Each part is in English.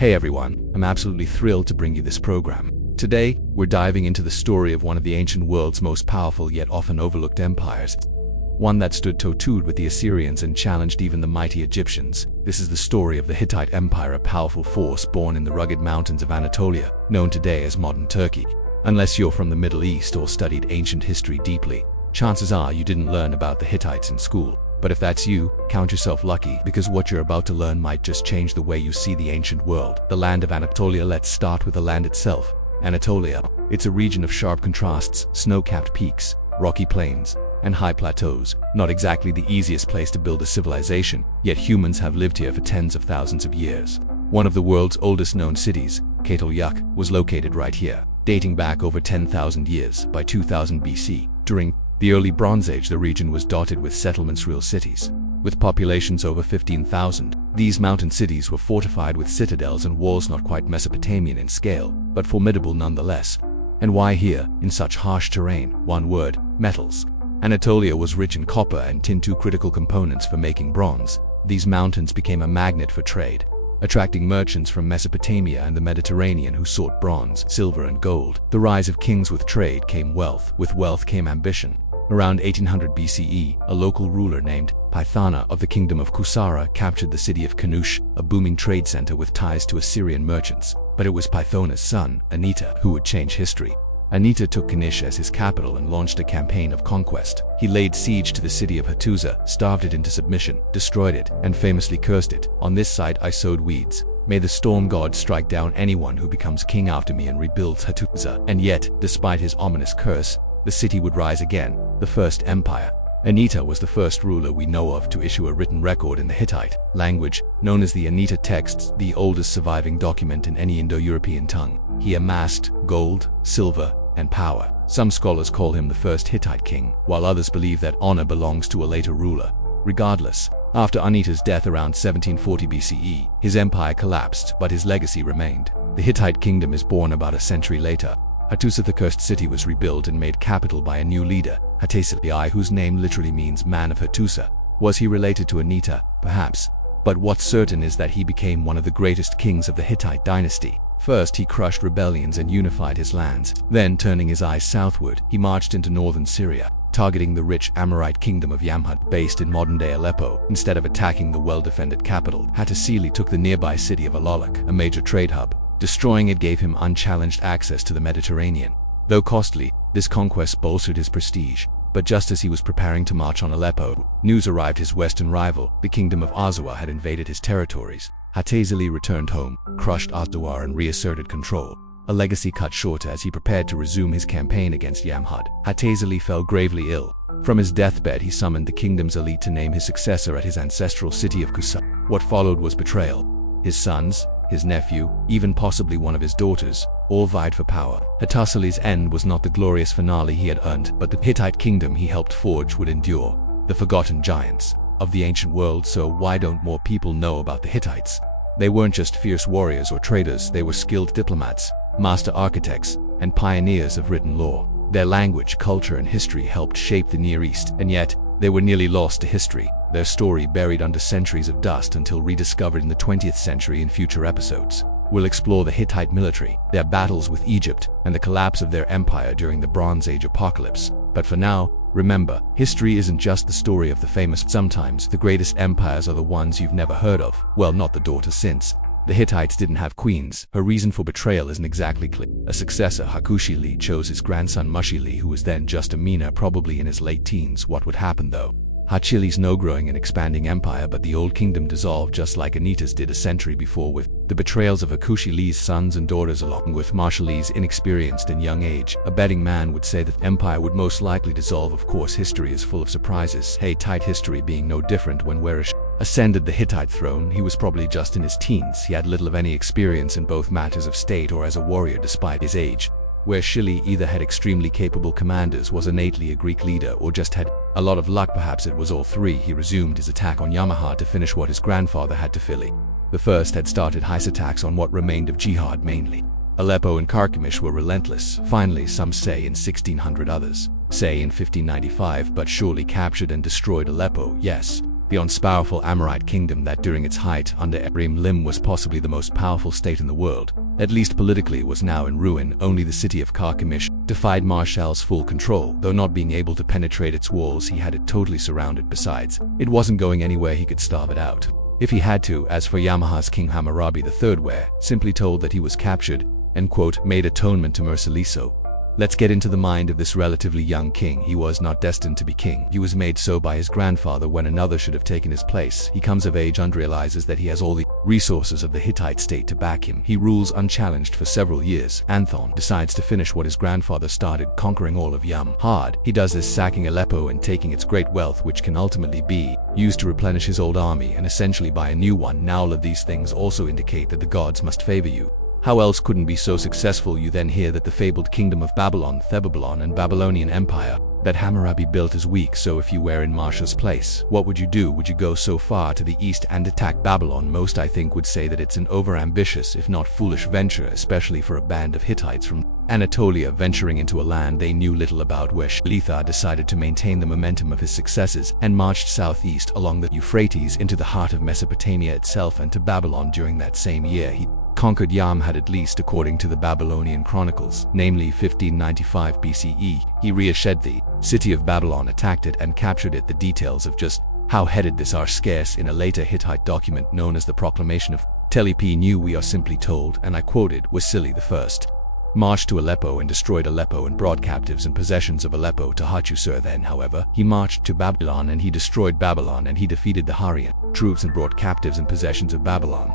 Hey everyone, I'm absolutely thrilled to bring you this program. Today, we're diving into the story of one of the ancient world's most powerful yet often overlooked empires. One that stood toe-to-toe with the Assyrians and challenged even the mighty Egyptians. This is the story of the Hittite Empire, a powerful force born in the rugged mountains of Anatolia, known today as modern Turkey. Unless you're from the Middle East or studied ancient history deeply, chances are you didn't learn about the Hittites in school. But if that's you, count yourself lucky, because what you're about to learn might just change the way you see the ancient world. The land of Anatolia. Let's start with the land itself. Anatolia. It's a region of sharp contrasts, snow-capped peaks, rocky plains, and high plateaus. Not exactly the easiest place to build a civilization, yet humans have lived here for tens of thousands of years. One of the world's oldest known cities, Kadesh, was located right here, dating back over 10,000 years. By 2000 BC, during the early Bronze Age, the region was dotted with settlements, real cities. With populations over 15,000, these mountain cities were fortified with citadels and walls not quite Mesopotamian in scale, but formidable nonetheless. And why here, in such harsh terrain? One word: metals. Anatolia was rich in copper and tin, two critical components for making bronze. These mountains became a magnet for trade, attracting merchants from Mesopotamia and the Mediterranean who sought bronze, silver, and gold. The rise of kings. With trade came wealth. With wealth came ambition. Around 1800 BCE, a local ruler named Pythana of the kingdom of Kusara captured the city of Kadesh, a booming trade center with ties to Assyrian merchants. But it was Pythana's son, Anita, who would change history. Anita took Kadesh as his capital and launched a campaign of conquest. He laid siege to the city of Hattusa, starved it into submission, destroyed it, and famously cursed it. "On this site I sowed weeds. May the storm god strike down anyone who becomes king after me and rebuilds Hattusa." And yet, despite his ominous curse, the city would rise again, the First Empire. Anita was the first ruler we know of to issue a written record in the Hittite language, known as the Anita texts, the oldest surviving document in any Indo-European tongue. He amassed gold, silver, and power. Some scholars call him the first Hittite king, while others believe that honor belongs to a later ruler. Regardless, after Anita's death around 1740 BCE, his empire collapsed, but his legacy remained. The Hittite kingdom is born about a century later. Hattusa, the cursed city, was rebuilt and made capital by a new leader, Hattusa, whose name literally means man of Hattusa. Was he related to Anita? Perhaps. But what's certain is that he became one of the greatest kings of the Hittite dynasty. First, he crushed rebellions and unified his lands. Then, turning his eyes southward, he marched into northern Syria, targeting the rich Amorite kingdom of Yamhud, based in modern-day Aleppo. Instead of attacking the well-defended capital, Hattusili took the nearby city of Alalak, a major trade hub. Destroying it gave him unchallenged access to the Mediterranean. Though costly, this conquest bolstered his prestige. But just as he was preparing to march on Aleppo, news arrived: his western rival, the kingdom of Azua, had invaded his territories. Hattusili returned home, crushed Azua, and reasserted control. A legacy cut short as he prepared to resume his campaign against Yamhud. Hattusili fell gravely ill. From his deathbed, he summoned the kingdom's elite to name his successor at his ancestral city of Kusa. What followed was betrayal. His sons, his nephew, even possibly one of his daughters, all vied for power. Hattusili's end was not the glorious finale he had earned, but the Hittite kingdom he helped forge would endure. The forgotten giants of the ancient world. So why don't more people know about the Hittites? They weren't just fierce warriors or traders, they were skilled diplomats, master architects, and pioneers of written law. Their language, culture, and history helped shape the Near East, and yet they were nearly lost to history, their story buried under centuries of dust until rediscovered in the 20th century. In future episodes, we'll explore the Hittite military, their battles with Egypt, and the collapse of their empire during the Bronze Age apocalypse. But for now, remember, history isn't just the story of the famous. Sometimes the greatest empires are the ones you've never heard of. Well, not the daughter, since the Hittites didn't have queens. Her reason for betrayal isn't exactly clear. A successor, Hakushi-li, chose his grandson Mushi-li, who was then just a mina, probably in his late teens. What would happen though? Hakushi-li's no growing and expanding empire, but the old kingdom dissolved just like Anita's did a century before, with the betrayals of Hakushi-li's sons and daughters along with Mushi-li's inexperienced and young age. A betting man would say that the empire would most likely dissolve. Of course, history is full of surprises. Hittite history being no different. When Warish ascended the Hittite throne, he was probably just in his teens. He had little of any experience in both matters of state or as a warrior despite his age. Where Shili either had extremely capable commanders, was innately a Greek leader, or just had a lot of luck. Perhaps it was all three. He resumed his attack on Yamahad to finish what his grandfather had to Philly. The first had started heist attacks on what remained of Jihad, mainly Aleppo and Carchemish, were relentless. Finally, some say in 1600, others say in 1595, but surely captured and destroyed Aleppo. Yes, the once powerful Amorite kingdom that during its height under Ephraim was possibly the most powerful state in the world, at least politically, was now in ruin. Only the city of Carchemish defied Marshall's full control, though not being able to penetrate its walls, he had it totally surrounded. Besides, it wasn't going anywhere, he could starve it out if he had to. As for Yamaha's King Hammurabi III, were simply told that he was captured and, quote, made atonement to Merciliso. Let's get into the mind of this relatively young king. He was not destined to be king. He was made so by his grandfather when another should have taken his place. He comes of age and realizes that he has all the resources of the Hittite state to back him. He rules unchallenged for several years. Anthon decides to finish what his grandfather started, conquering all of Yam hard. He does this, sacking Aleppo and taking its great wealth, which can ultimately be used to replenish his old army and essentially buy a new one. Now all of these things also indicate that the gods must favor you. How else couldn't be so successful? You then hear that the fabled kingdom of Babylon, Thebabylon, and Babylonian Empire that Hammurabi built is weak. So if you were in Marshall's place, what would you do? Would you go so far to the east and attack Babylon? Most, I think, would say that it's an overambitious, if not foolish venture, especially for a band of Hittites from Anatolia venturing into a land they knew little about, where Shalithar decided to maintain the momentum of his successes and marched southeast along the Euphrates into the heart of Mesopotamia itself and to Babylon. During that same year, he conquered Yam had, at least according to the Babylonian chronicles, namely 1595 BCE. He reashed the city of Babylon, attacked it, and captured it. The details of just how headed this are scarce in a later Hittite document known as the Proclamation of Telepi. We are simply told, and I quoted, Wasili I marched to Aleppo and destroyed Aleppo and brought captives and possessions of Aleppo to Hattusa. Then, however, he marched to Babylon and he destroyed Babylon, and he defeated the Hurrian troops and brought captives and possessions of Babylon.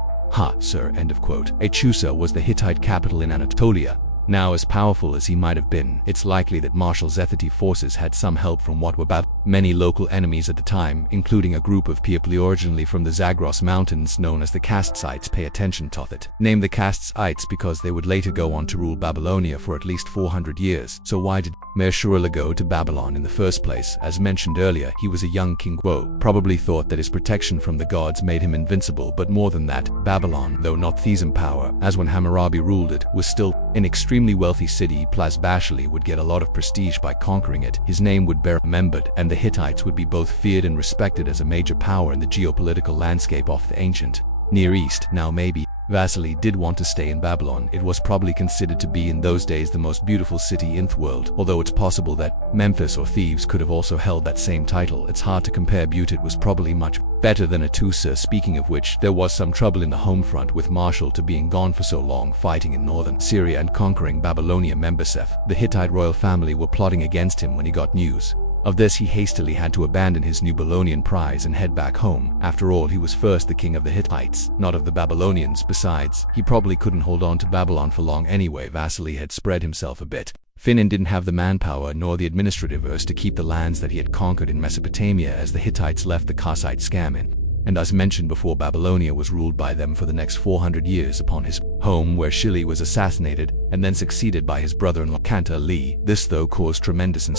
Sir, end of quote. Hattusa was the Hittite capital in Anatolia. Now, as powerful as he might have been, it's likely that Marshall's Hittite forces had some help from what were many local enemies at the time, including a group of people originally from the Zagros Mountains known as the Kastites. Pay attention to it. Named the Kastites because they would later go on to rule Babylonia for at least 400 years. So why did Mer-Shurila go to Babylon in the first place? As mentioned earlier, he was a young king who probably thought that his protection from the gods made him invincible, but more than that, Babylon, though not Thesum power, as when Hammurabi ruled it, was still an extremely wealthy city. Plus, Bashali would get a lot of prestige by conquering it. His name would be remembered, and the Hittites would be both feared and respected as a major power in the geopolitical landscape of the ancient Near East. Now, maybe Vasily did want to stay in Babylon. It was probably considered to be in those days the most beautiful city in the world, although it's possible that Memphis or Thebes could have also held that same title. It's hard to compare, but it was probably much better than Hattusa. Speaking of which, there was some trouble in the home front with Marshall to being gone for so long, fighting in northern Syria and conquering Babylonia. Membesef, the Hittite royal family, were plotting against him. When he got news of this, he hastily had to abandon his new Babylonian prize and head back home. After all, he was first the king of the Hittites, not of the Babylonians. Besides, he probably couldn't hold on to Babylon for long anyway. Vasily had spread himself a bit thin and didn't have the manpower nor the administrative urge to keep the lands that he had conquered in Mesopotamia as the Hittites left the Kassite scam. And as mentioned before, Babylonia was ruled by them for the next 400 years upon his home, where Shili was assassinated and then succeeded by his brother-in-law Kanta Li. This, though, caused tremendous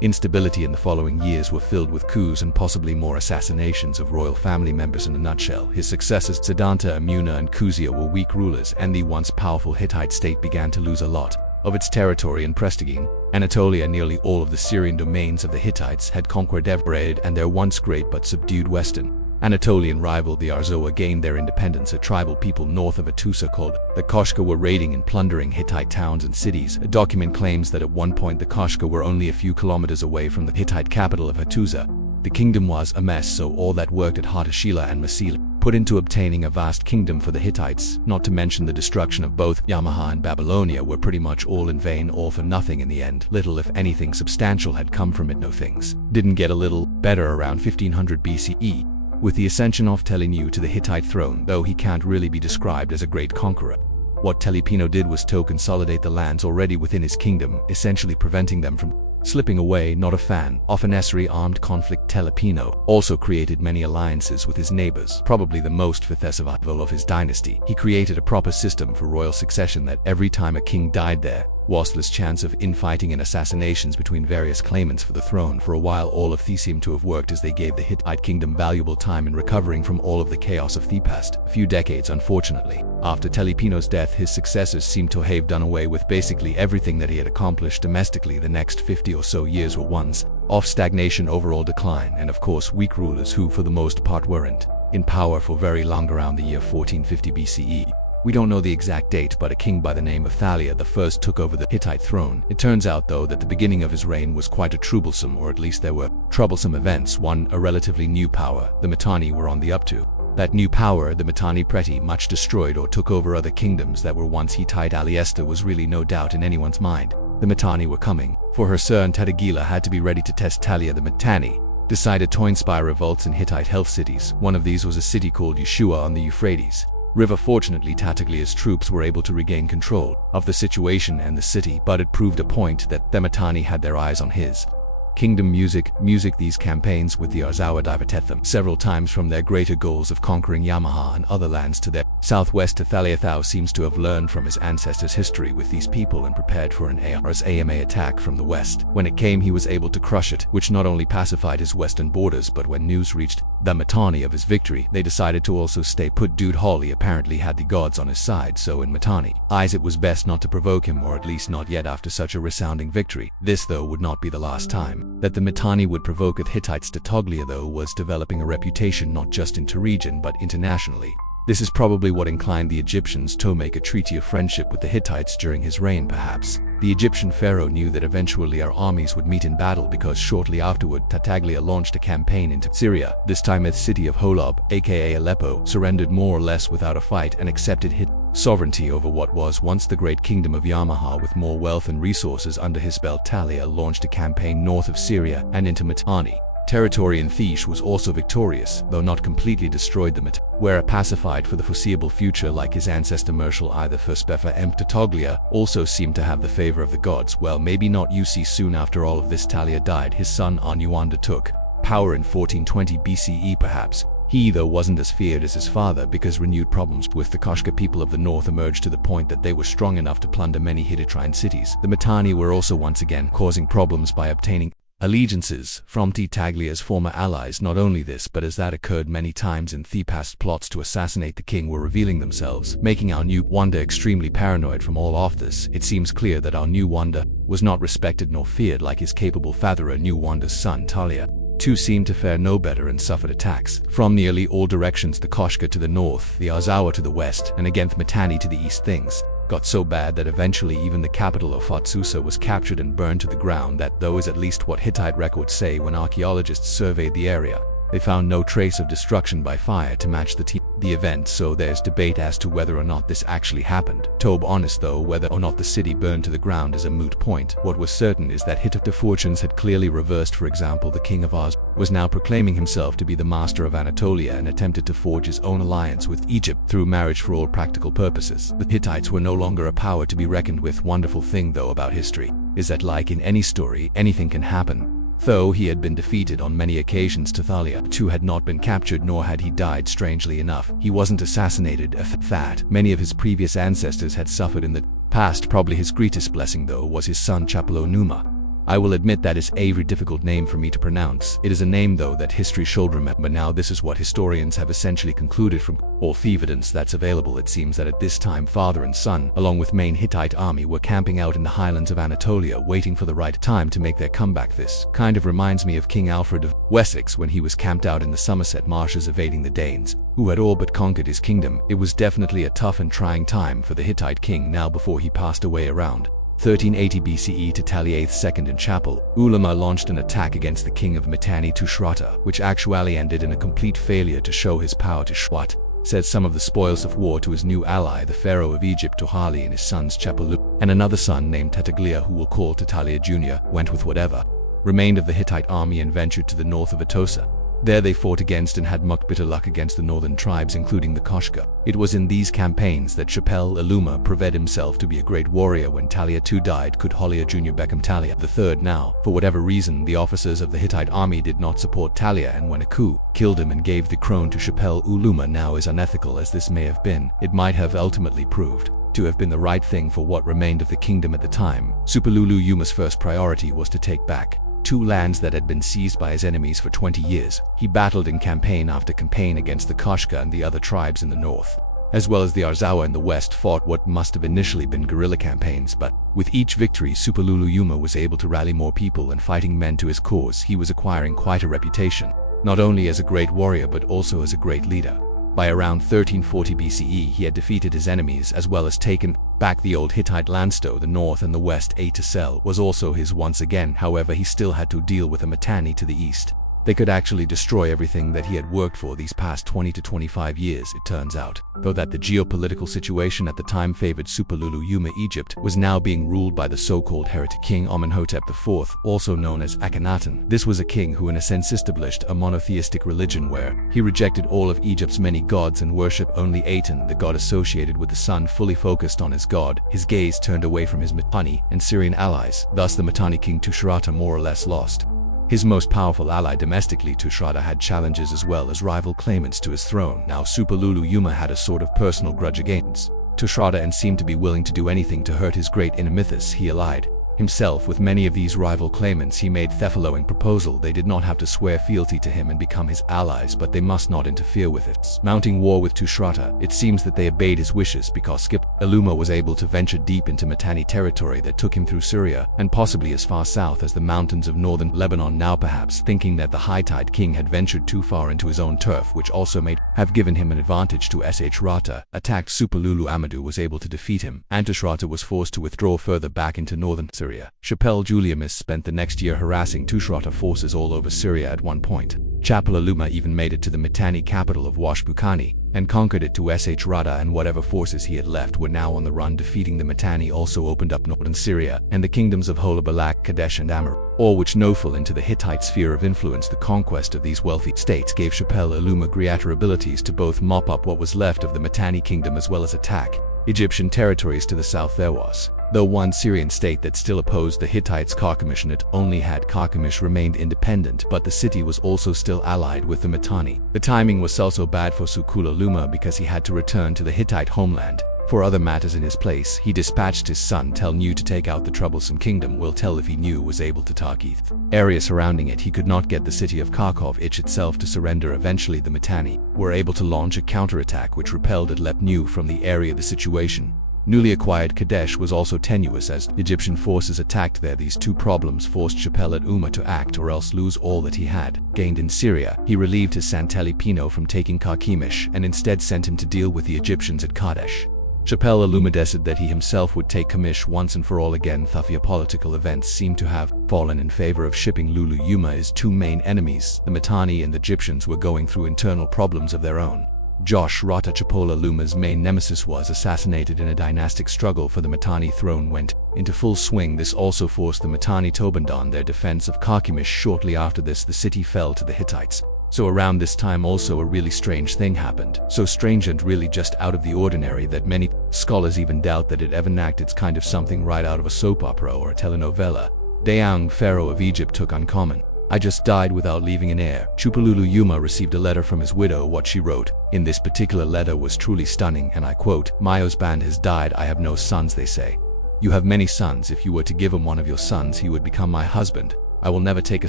instability, and the following years were filled with coups and possibly more assassinations of royal family members. In a nutshell, his successors Siddhanta, Amuna, and Kuzia were weak rulers, and the once powerful Hittite state began to lose a lot of its territory in Prestigian Anatolia. Nearly all of the Syrian domains of the Hittites had conquered Evred, and their once great but subdued western Anatolian rival, the Arzoa, gained their independence. A tribal people north of Hattusa called the Koshka were raiding and plundering Hittite towns and cities. A document claims that at one point the Koshka were only a few kilometers away from the Hittite capital of Hattusa. The kingdom was a mess, so all that worked at Hattusa and Masila put into obtaining a vast kingdom for the Hittites, not to mention the destruction of both Yamaha and Babylonia, were pretty much all in vain, all for nothing in the end. Little, if anything, substantial had come from it. No, things didn't get a little better around 1500 BCE. With the ascension of Telinu to the Hittite throne, though he can't really be described as a great conqueror. What Telepino did was to consolidate the lands already within his kingdom, essentially preventing them from slipping away. Not a fan of unnecessary armed conflict, Telepino also created many alliances with his neighbors, probably the most successful of his dynasty. He created a proper system for royal succession that every time a king died there was less chance of infighting and assassinations between various claimants for the throne. For a while, all of these seemed to have worked, as they gave the Hittite kingdom valuable time in recovering from all of the chaos of the past few decades. Unfortunately, after Telepino's death, his successors seemed to have done away with basically everything that he had accomplished domestically. The next 50 or so years were ones Off stagnation, overall decline, and of course weak rulers who for the most part weren't in power for very long around the year 1450 BCE. We don't know the exact date, but a king by the name of Thalia I took over the Hittite throne. It turns out though that the beginning of his reign was quite a troublesome, or at least there were troublesome events. One, a relatively new power, the Mitanni, were on the up to. That new power, the Mitanni, pretty much destroyed or took over other kingdoms that were once Hittite. Aliesta was really no doubt in anyone's mind. The Mitanni were coming, for her son Tadagila had to be ready to test Thalia. The Mitanni decided to inspire revolts in Hittite health cities. One of these was a city called Yeshua on the Euphrates River. Fortunately, Tataglia's troops were able to regain control of the situation and the city, but it proved a point that the Mitanni had their eyes on his kingdom. Music. These campaigns with the Arzawa diverted them several times from their greater goals of conquering Yamaha and other lands to their southwest. Thalia seems to have learned from his ancestors' history with these people and prepared for an ARS-AMA attack from the west. When it came, he was able to crush it, which not only pacified his western borders, but when news reached the Mitanni of his victory, they decided to also stay put. Dude Hawley apparently had the gods on his side, so in Mitanni eyes it was best not to provoke him, or at least not yet after such a resounding victory. This though would not be the last time that the Mitanni would provoke the Hittites. Tatalia though was developing a reputation not just inter-region but internationally. This is probably what inclined the Egyptians to make a treaty of friendship with the Hittites during his reign. Perhaps the Egyptian pharaoh knew that eventually our armies would meet in battle, because shortly afterward Tatalia launched a campaign into Syria. This time the city of Holob, aka Aleppo, surrendered more or less without a fight and accepted Hittite sovereignty over what was once the great kingdom of Yamaha. With more wealth and resources under his belt, Thalia launched a campaign north of Syria and into Mitanni territory, and Thish was also victorious, though not completely destroyed. The were pacified for the foreseeable future, like his ancestor Mershal I. Ferspefa M. Tatalia also seemed to have the favor of the gods. Well, maybe not. You see, soon after all of this, Thalia died. His son Anuanda took power in 1420 BCE. Perhaps he, though, wasn't as feared as his father, because renewed problems with the Koshka people of the north emerged to the point that they were strong enough to plunder many Hittite cities. The Mitanni were also once again causing problems by obtaining allegiances from Taglia's former allies. Not only this, but as that occurred many times in the past, plots to assassinate the king were revealing themselves, making our new wonder extremely paranoid. From all of this, it seems clear that our new wonder was not respected nor feared like his capable father. New Wanda's son Talia too seemed to fare no better and suffered attacks from nearly all directions. The Koshka to the north, the Arzawa to the west, and again the Mitanni to the east. Things got so bad that eventually even the capital of Hattusa was captured and burned to the ground. That, though, is at least what Hittite records say. When archaeologists surveyed the area, they found no trace of destruction by fire to match the event, so there's debate as to whether or not this actually happened. To be honest though, whether or not the city burned to the ground is a moot point. What was certain is that Hittite fortunes had clearly reversed. For example, the king of Ars was now proclaiming himself to be the master of Anatolia and attempted to forge his own alliance with Egypt through marriage for all practical purposes. The Hittites were no longer a power to be reckoned with. Wonderful thing though about history is that, like in any story, anything can happen. Though he had been defeated on many occasions, Thalia too had not been captured, nor had he died. Strangely enough, he wasn't assassinated. That many of his previous ancestors had suffered in the past. Probably his greatest blessing though was his son Chapalo Numa. I will admit that is a very difficult name for me to pronounce. It is a name though that history should remember. Now this is what historians have essentially concluded from all the evidence that's available. It seems that at this time father and son, along with main Hittite army, were camping out in the highlands of Anatolia, waiting for the right time to make their comeback. This kind of reminds me of King Alfred of Wessex when he was camped out in the Somerset marshes evading the Danes, who had all but conquered his kingdom. It was definitely a tough and trying time for the Hittite king now before he passed away around 1380 BCE. Tatalia II in Chapel Ulama launched an attack against the king of Mitanni Tushratta, which actually ended in a complete failure to show his power. Tushrat said some of the spoils of war to his new ally, the pharaoh of Egypt Tohali, and his sons Chapalu and another son named Tataglia, who will call Tatalia Jr., went with whatever remained of the Hittite army and ventured to the north of Hattusa. There they fought against and had much bitter luck against the northern tribes, including the Koshka. It was in these campaigns that Chapel Aluma proved himself to be a great warrior. When Talia II died, could Holia Jr. become Talia III now? For whatever reason, the officers of the Hittite army did not support Talia, and when a coup killed him and gave the crown to Chapel Uluma, now as unethical as this may have been, it might have ultimately proved to have been the right thing for what remained of the kingdom at the time. Supalulu Yuma's first priority was to take back two lands that had been seized by his enemies for 20 years. He battled in campaign after campaign against the Koshka and the other tribes in the north. as well as the Arzawa in the west, fought what must have initially been guerrilla campaigns, but with each victory Suppiluliuma was able to rally more people and fighting men to his cause. He was acquiring quite a reputation, not only as a great warrior but also as a great leader. By around 1340 BCE, he had defeated his enemies as well as taken back the old Hittite landstow. The north and the west Hattusa was also his once again. However, he still had to deal with the Mitanni to the east. They could actually destroy everything that he had worked for these past 20 to 25 years, it turns out. Though that the geopolitical situation at the time favored Suppiluliuma, Egypt was now being ruled by the so-called heretic king Amenhotep IV, also known as Akhenaten. This was a king who in a sense established a monotheistic religion where he rejected all of Egypt's many gods and worshipped only Aten, the god associated with the sun. Fully focused on his god, his gaze turned away from his Mitanni and Syrian allies. Thus the Mitanni king Tushratta more or less lost. His most powerful ally domestically, Tushratta, had challenges as well as rival claimants to his throne. Now Suppiluliuma had a sort of personal grudge against Tushratta and seemed to be willing to do anything to hurt his great Mithras. He allied himself with many of these rival claimants. He made the following proposal: they did not have to swear fealty to him and become his allies, but they must not interfere with it. Mounting war with Tushratta, it seems that they obeyed his wishes because Suppiluliuma was able to venture deep into Mitanni territory that took him through Syria and possibly as far south as the mountains of northern Lebanon. Now perhaps thinking that the Hittite king had ventured too far into his own turf, which also may have given him an advantage, Tushratta attacked Suppiluliuma, was able to defeat him, and Tushratta was forced to withdraw further back into northern Syria. Suppiluliuma spent the next year harassing Tushratta forces all over Syria. At one point, Suppiluliuma even made it to the Mitanni capital of Washbukani and conquered it. Tushratta and whatever forces he had left were now on the run. Defeating the Mitanni also opened up northern Syria and the kingdoms of Holabalak, Kadesh and Amur, all which now fell into the Hittite sphere of influence. The conquest of these wealthy states gave Suppiluliuma greater abilities to both mop up what was left of the Mitanni kingdom as well as attack Egyptian territories to the south. There was, though, one Syrian state that still opposed the Hittites, Carchemish. Not only had Carchemish remained independent, but the city was also still allied with the Mitanni. The timing was also bad for Suppiluliuma because he had to return to the Hittite homeland for other matters. In his place, he dispatched his son Telnu to take out the troublesome kingdom. Will tell if he knew was able to Tarkith area surrounding it. He could not get the city of Kharkov itself to surrender. Eventually the Mitanni were able to launch a counterattack which repelled Alepnu from the area. The situation newly acquired Kadesh was also tenuous as Egyptian forces attacked there. These two problems forced Suppiluliuma to act or else lose all that he had gained in Syria. He relieved his son Telipino from taking Carchemish and instead sent him to deal with the Egyptians at Kadesh. Suppiluliuma decided that he himself would take Kamish once and for all. Again, political events seem to have fallen in favor of shipping Luluyuma. His two main enemies, the Mitanni and the Egyptians, were going through internal problems of their own. Tushratta, Suppiluliuma's main nemesis, was assassinated in a dynastic struggle for the Mitanni throne went into full swing. This also forced the Mitanni to abandon their defense of Carchemish. Shortly after this, the city fell to the Hittites. So around this time also a really strange thing happened. So strange and really just out of the ordinary that many scholars even doubt that it ever enacted. It's kind of something right out of a soap opera or a telenovela. Daang, pharaoh of Egypt, took uncommon. I just died without leaving an heir. Suppiluliuma received a letter from his widow. What she wrote in this particular letter was truly stunning, and I quote, "My husband has died. I have no sons, they say. You have many sons. If you were to give him one of your sons, he would become my husband. I will never take a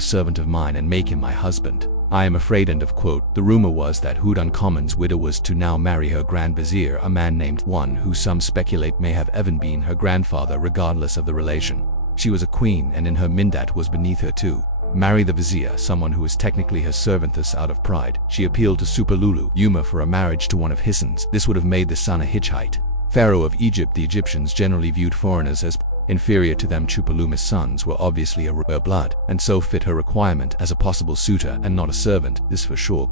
servant of mine and make him my husband. I am afraid." End of quote. The rumor was that Tutankhamun's widow was to now marry her grand vizier, a man named one who some speculate may have even been her grandfather. Regardless of the relation, she was a queen, and in her mindat was beneath her to marry the vizier, someone who was technically her servant. Thus, out of pride, she appealed to Suppiluliuma for a marriage to one of his sons. This would have made the son a Hittite pharaoh of Egypt. The Egyptians generally viewed foreigners as inferior to them. Suppiluliuma's sons were obviously a royal blood, and so fit her requirement as a possible suitor and not a servant. This for sure.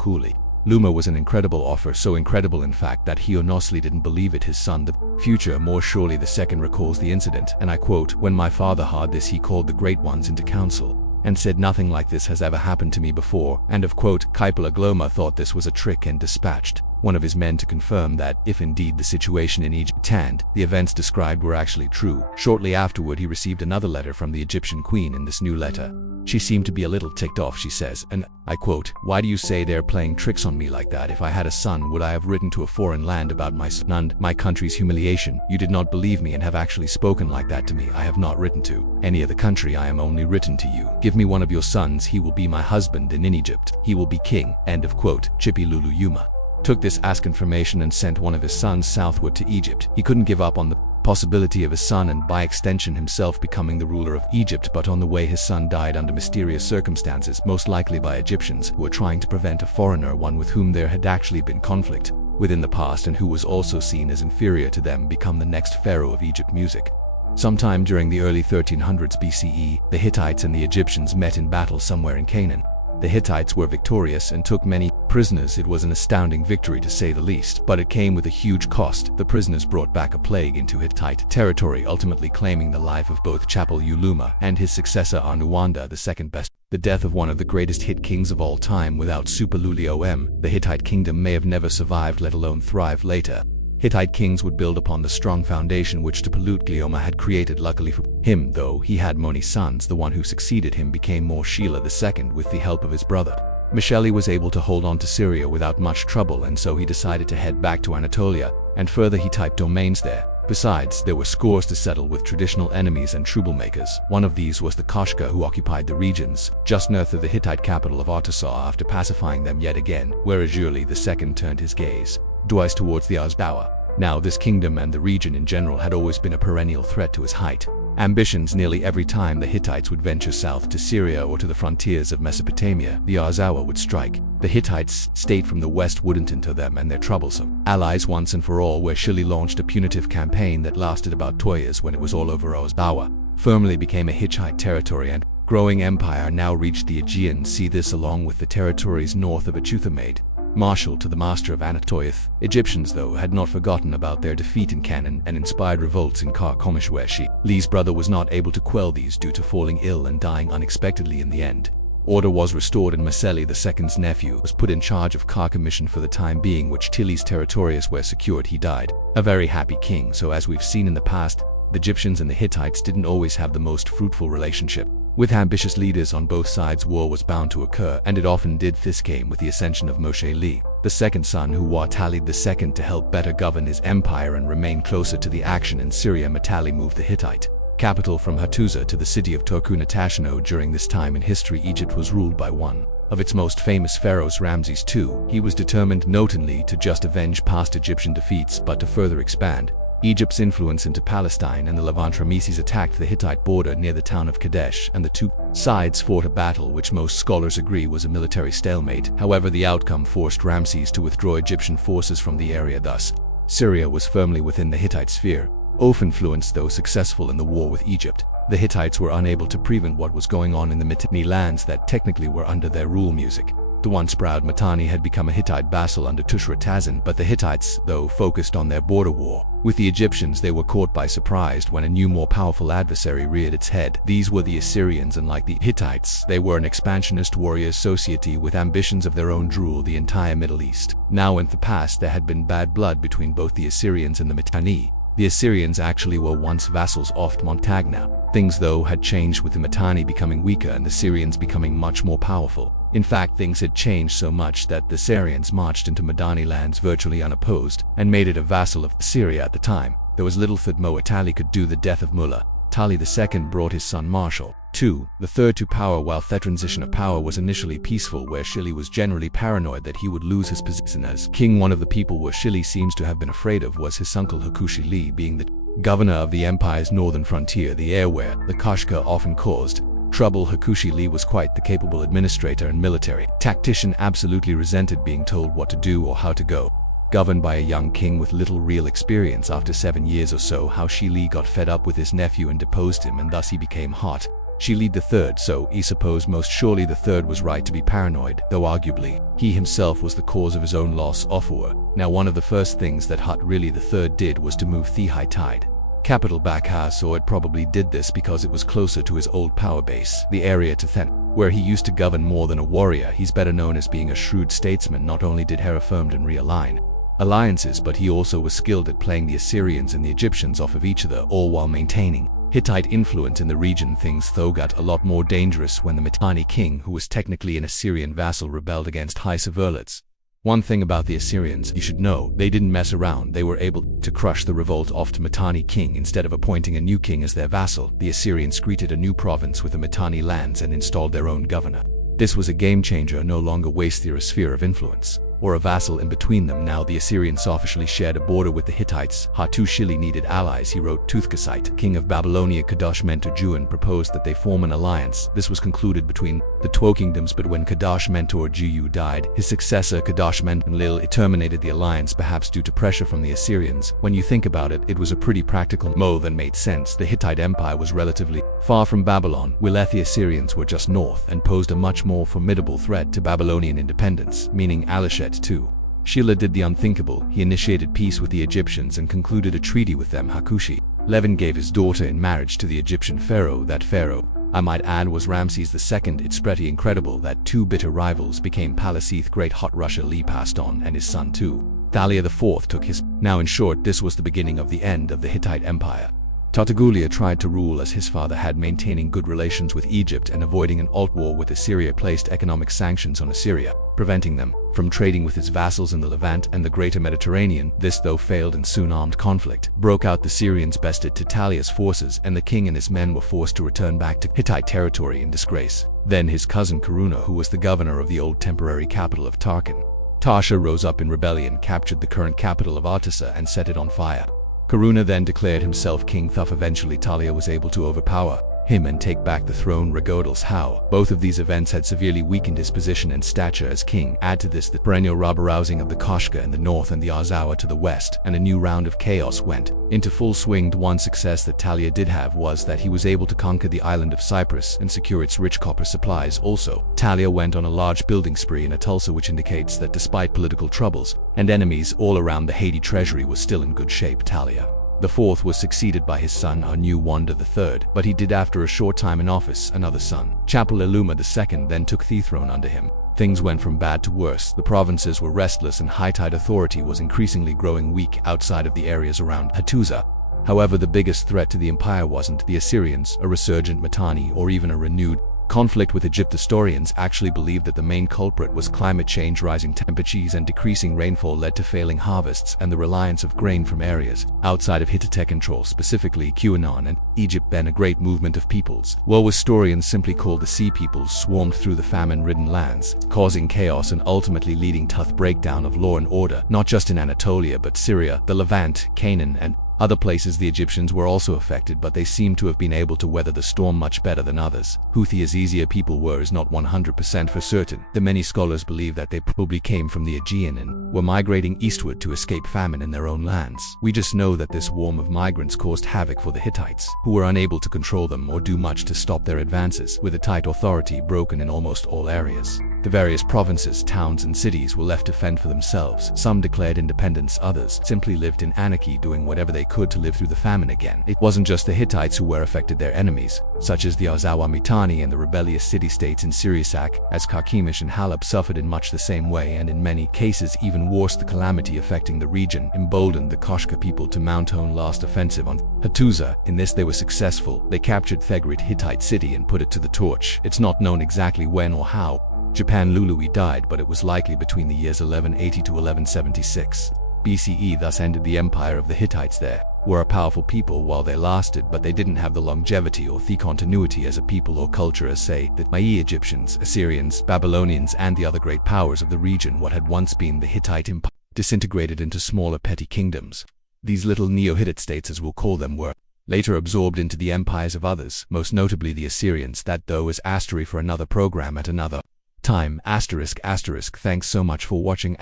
Luma was an incredible offer, so incredible in fact that he honestly didn't believe it. His son, the future more surely the second, recalls the incident, and I quote, "When my father heard this, he called the great ones into council and said, 'Nothing like this has ever happened to me before.'" End of quote. Suppiluliuma thought this was a trick and dispatched one of his men to confirm that, if indeed the situation in Egypt and the events described were actually true. Shortly afterward, he received another letter from the Egyptian queen. In this new letter, she seemed to be a little ticked off. She says, and I quote, "Why do you say they're playing tricks on me like that? If I had a son, would I have written to a foreign land about my son and my country's humiliation? You did not believe me and have actually spoken like that to me. I have not written to any other country. I am only written to you. Give me one of your sons. He will be my husband, and in Egypt he will be king." End of quote. Suppiluliuma took this as confirmation and sent one of his sons southward to Egypt. He couldn't give up on the possibility of his son and by extension himself becoming the ruler of Egypt, but on the way his son died under mysterious circumstances, most likely by Egyptians who were trying to prevent a foreigner, one with whom there had actually been conflict within the past and who was also seen as inferior to them, become the next pharaoh of Egypt music. Sometime during the early 1300s BCE, the Hittites and the Egyptians met in battle somewhere in Canaan. The Hittites were victorious and took many prisoners. It was an astounding victory to say the least, but it came with a huge cost. The prisoners brought back a plague into Hittite territory, ultimately claiming the life of both Chapel-Uluma and his successor Anuwanda, the second best. The death of one of the greatest Hittite kings of all time. Without Supaluli-om, the Hittite kingdom may have never survived, let alone thrived later. Hittite kings would build upon the strong foundation which Supaluli-om had created. Luckily for him, though he had many sons, the one who succeeded him became more Sheila II with the help of his brother. Misheli was able to hold on to Syria without much trouble, and so he decided to head back to Anatolia and further Hittite domains there. Besides, there were scores to settle with traditional enemies and troublemakers. One of these was the Kashka, who occupied the regions just north of the Hittite capital of Hattusa after pacifying them yet again, whereas Uli II turned his gaze twice towards the Azdawa. Now this kingdom and the region in general had always been a perennial threat to his height ambitions. Nearly every time the Hittites would venture south to Syria or to the frontiers of Mesopotamia, the Arzawa would strike. The Hittites state from the west wouldn't enter them and their troublesome allies once and for all, where Shili launched a punitive campaign that lasted about 2 years. When it was all over, Arzawa firmly became a Hittite territory and growing empire now reached the Aegean Sea. This, along with the territories north of Hattusa, made marshal to the master of Anatolia. Egyptians, though, had not forgotten about their defeat in Canaan and inspired revolts in Carchemish, where Shili's brother was not able to quell these due to falling ill and dying unexpectedly in the end. Order was restored and Messeli II's nephew was put in charge of Carchemish, and for the time being which Tili's territories were secured, he died a very happy king. So as we've seen in the past, the Egyptians and the Hittites didn't always have the most fruitful relationship. With ambitious leaders on both sides, war was bound to occur, and it often did. This came with the ascension of Moshe Li, the second son, who wanted Tali II to help better govern his empire and remain closer to the action in Syria. Matali moved the Hittite capital from Hattusa to the city of Turku-Natashino. During this time in history, Egypt was ruled by one of its most famous pharaohs, Ramses II. He was determined not only to just avenge past Egyptian defeats, but to further expand Egypt's influence into Palestine and the Levant. Ramses attacked the Hittite border near the town of Kadesh, and the two sides fought a battle which most scholars agree was a military stalemate. However, the outcome forced Ramses to withdraw Egyptian forces from the area. Thus, Syria was firmly within the Hittite sphere. Of influence, though successful in the war with Egypt, the Hittites were unable to prevent what was going on in the Mitanni lands that technically were under their rule. Music. The once proud Mitanni had become a Hittite vassal under Tushra-Tazan, but the Hittites, though, focused on their border war with the Egyptians. They were caught by surprise when a new, more powerful adversary reared its head. These were the Assyrians, and like the Hittites, they were an expansionist warrior society with ambitions of their own to rule the entire Middle East. Now in the past there had been bad blood between both the Assyrians and the Mitanni. The Assyrians actually were once vassals of Montagna. Things, though, had changed with the Mitanni becoming weaker and the Syrians becoming much more powerful. In fact, things had changed so much that the Syrians marched into Madani lands virtually unopposed and made it a vassal of Syria at the time. There was little that Mu'tali could do. The death of Mullah Tali II brought his son Marshal II, the third, to power. While the transition of power was initially peaceful, where Shili was generally paranoid that he would lose his position as king, one of the people where Shili seems to have been afraid of was his uncle Hakushi Li, being the governor of the empire's northern frontier, the area where the Kashka often caused trouble. Hakushi Li was quite the capable administrator and military tactician, absolutely resented being told what to do or how to go. Governed by a young king with little real experience, after 7 years or so, Hakushi Li got fed up with his nephew and deposed him, and thus he became hot Shili III. So he supposed most surely the third was right to be paranoid, though arguably he himself was the cause of his own loss of war. Now one of the first things that Hut really the third did was to move the Hittite capital back. So it probably did this because it was closer to his old power base, the area to Then, where he used to govern. More than a warrior, he's better known as being a shrewd statesman. Not only did he affirm and realign alliances, but he also was skilled at playing the Assyrians and the Egyptians off of each other, all while maintaining Hittite influence in the region. Things though got a lot more dangerous when the Mitanni king, who was technically an Assyrian vassal, rebelled against Hyperverlitz. One thing about the Assyrians you should know, they didn't mess around. They were able to crush the revolt of the Mitanni king. Instead of appointing a new king as their vassal, the Assyrians created a new province with the Mitanni lands and installed their own governor. This was a game changer, no longer waste their sphere of influence, or a vassal in between them. Now the Assyrians officially shared a border with the Hittites. Hattusa needed allies, he wrote. Tuthkasite, king of Babylonia, Kadesh mentor Juan proposed that they form an alliance. This was concluded between the two kingdoms, but when Kadesh mentor Ju died, his successor Kadesh mentor Lil terminated the alliance, perhaps due to pressure from the Assyrians. When you think about it, it was a pretty practical move that made sense. The Hittite Empire was relatively far from Babylon, while the Assyrians were just north and posed a much more formidable threat to Babylonian independence, meaning Alishet too. Shila did the unthinkable. He initiated peace with the Egyptians and concluded a treaty with them. Hakushi Levin gave his daughter in marriage to the Egyptian pharaoh. That pharaoh, I might add, was Ramses II. It's pretty incredible that two bitter rivals became Palasith. Great Hot Russia Lee passed on, and his son too. Thalia IV took his. Now in short, this was the beginning of the end of the Hittite Empire. Tatagulia tried to rule as his father had, maintaining good relations with Egypt and avoiding an alt war with Assyria. Placed economic sanctions on Assyria, preventing them from trading with its vassals in the Levant and the greater Mediterranean. This though failed, and soon armed conflict broke out. The Syrians bested Talia's forces, and the king and his men were forced to return back to Hittite territory in disgrace. Then his cousin Karuna, who was the governor of the old temporary capital of Tarkin, Tasha, rose up in rebellion, captured the current capital of Hattusa and set it on fire. Karuna then declared himself king. Eventually Talia was able to overpower him and take back the throne. Regardless how both of these events had severely weakened his position and stature as king. Add to this the perennial rabble-rousing of the Koshka in the north and the Azawa to the west, and a new round of chaos went into full swing. One success that Talia did have was that he was able to conquer the island of Cyprus and secure its rich copper supplies. Also, Talia went on a large building spree in Hattusa, which indicates that despite political troubles and enemies all around, the Haiti treasury was still in good shape. Talia the fourth was succeeded by his son Anu-Wanda III, but he did, after a short time in office, another son, Chapel-Eluma II, then took the throne under him. Things went from bad to worse. The provinces were restless and Hittite authority was increasingly growing weak outside of the areas around Hattusa. However, the biggest threat to the empire wasn't the Assyrians, a resurgent Mitanni, or even a renewed conflict with Egypt. Historians actually believe that the main culprit was climate change. Rising temperatures and decreasing rainfall led to failing harvests and the reliance of grain from areas outside of Hittite control, specifically Cuneiform and Egypt. Then a great movement of peoples, what historians simply call the Sea Peoples, swarmed through the famine-ridden lands, causing chaos and ultimately leading to the breakdown of law and order, not just in Anatolia but Syria, the Levant, Canaan, and other places. The Egyptians were also affected, but they seem to have been able to weather the storm much better than others. Who the Azizia people were is not 100% for certain. The many scholars believe that they probably came from the Aegean and were migrating eastward to escape famine in their own lands. We just know that this swarm of migrants caused havoc for the Hittites, who were unable to control them or do much to stop their advances, with Hittite authority broken in almost all areas. The various provinces, towns, and cities were left to fend for themselves. Some declared independence, others simply lived in anarchy, doing whatever they could to live through the famine again. It wasn't just the Hittites who were affected. Their enemies, such as the Azawa Mitanni and the rebellious city-states in Syriac, as Carchemish and Halab, suffered in much the same way, and in many cases even worse. The calamity affecting the region emboldened the Koshka people to mount own last offensive on Hattusa. In this they were successful. They captured Thegrit Hittite city and put it to the torch. It's not known exactly when or how Japan Lului died, but it was likely between the years 1180 to 1176 BCE. Thus ended the empire of the Hittites. There were a powerful people while they lasted, but they didn't have the longevity or the continuity as a people or culture as, say, the Egyptians, Assyrians, Babylonians, and the other great powers of the region. What had once been the Hittite empire disintegrated into smaller petty kingdoms. These little neo-Hittite states, as we'll call them, were later absorbed into the empires of others, most notably the Assyrians. That though is astery for another program at another time. Thanks so much for watching.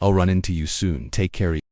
I'll run into you soon. Take care.